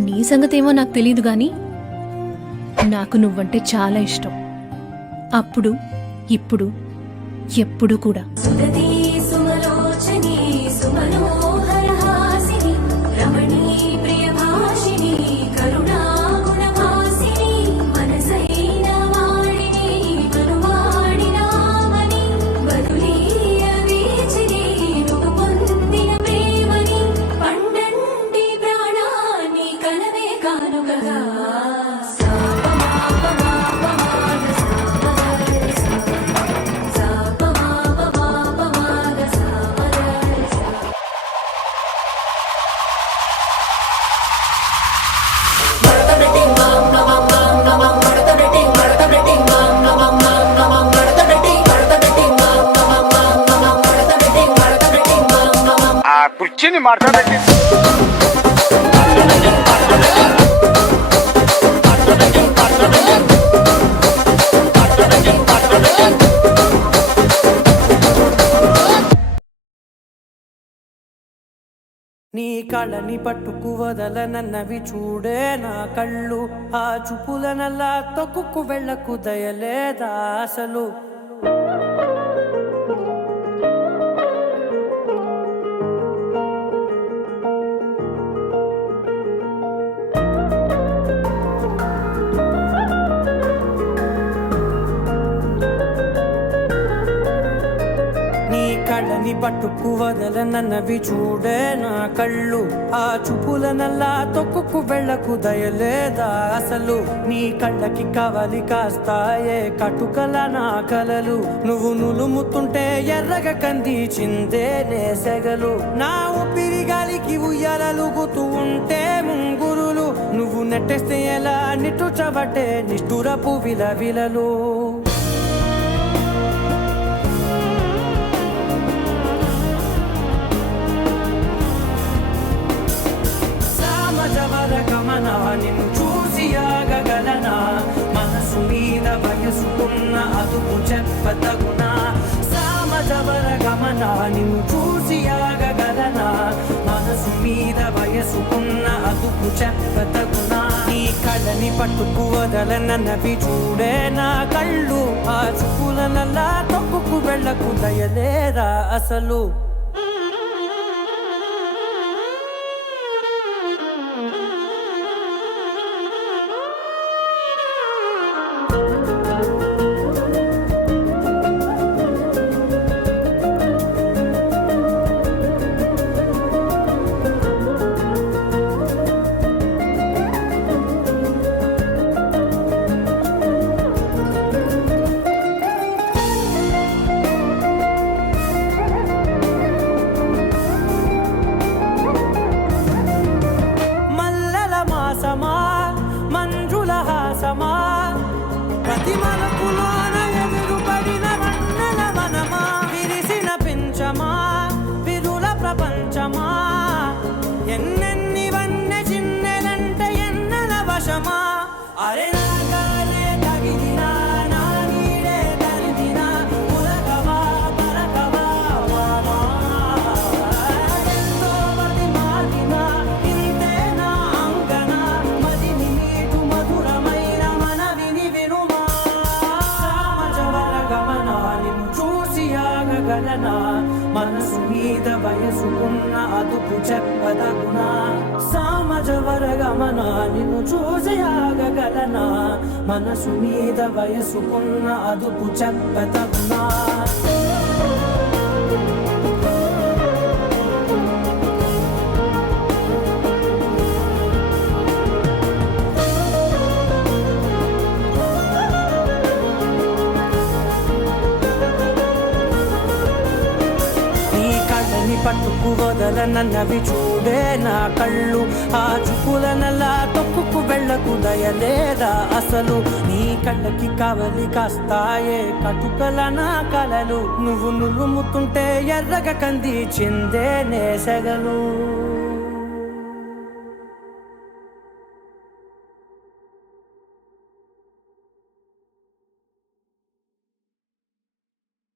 నీ సంగతేమో నాకు తెలీదు గాని నాకు నువ్వంటే చాలా ఇష్టం. అప్పుడు ఇప్పుడు ఎప్పుడు కూడా. కుర్చీని మార్చబెట్టి నీ కళ్ళని పట్టుకు వదలనన్నవి చూడే నా కళ్ళు, ఆ చూపులనల్లా తొక్కుకు వెళ్ళకు దయలేదా అసలు. కళ్ళని పట్టుకు వదలనన్నవి చూడే నా కళ్ళు, ఆ చూపులనల్లా తొక్కుకు వెళ్ళకు దయలేదా అసలు. నీ కళ్ళకి కవలి కాస్తాయే కటుకల నా కలలు, నువ్వు నులుముతుంటే ఎర్రగ కంది చిందే నేసెగలు. నా ఊపిరి గాలికి ఉయ్యాలలుగుతూ ఉంటే ముంగురులు, నువ్వు నెట్టేస్తే ఎలా నిట్టుచబట్టే నిష్ఠురపు విలవిలలు. నిన్ను చూసి ఆగగలనా, మనసు మీద వయసుకున్న అదుపు చెప్పతగునా. సామజవర గమన నిన్ను చూసి ఆగగలనా, మనసు మీద వయసుకున్న అదుపు చెప్పతగునా. నీ కళ్ళని పట్టుకు వదలనన్నవి చూడే నా కళ్ళు, ఆ చూపులనల్లా తొక్కుకు వెళ్ళకు దయలేరా అసలు. మంజుల హాసమా ప్రతి మలుపులోన ఎదురుపడిన వన్నెల వనమా, విరిసిన పించమా విరుల ప్రపంచమా, ఎన్నెన్ని వన్నె చిన్నెలంటే ఎన్నెల వశమా. అరే నాగాలే తగిలినా నా నీడే తరిదినా, ఉలకవా పలకవా వామా, ఎంతో మతి మాటినా ఇంతే నా అంగన, మదిని నీటు మధురమైన మనవిని వినుమా. సామజవర గమన నిన్ను చూసి ఆగగలనా, మనసు మీద వయసుకున్న అదుపు చెప్పదగునా. సామజవర గమన నిన్ను చూసి ఆగగలనా, మనసు మీద వయసుకున్న అదుపు చెప్పదగునా. పట్టుకు వదలనన్నవి చూడే నా కళ్ళు, ఆ చూపులనల్లా తొక్కుకు వెళ్ళకు దయలేదా అసలు. నీ కళ్ళకి కవలి కాస్తాయే కటుకల నా కలలు, నువ్వు నులుముతుంటే ఎర్రగ కంది చిందే నేసెగలు.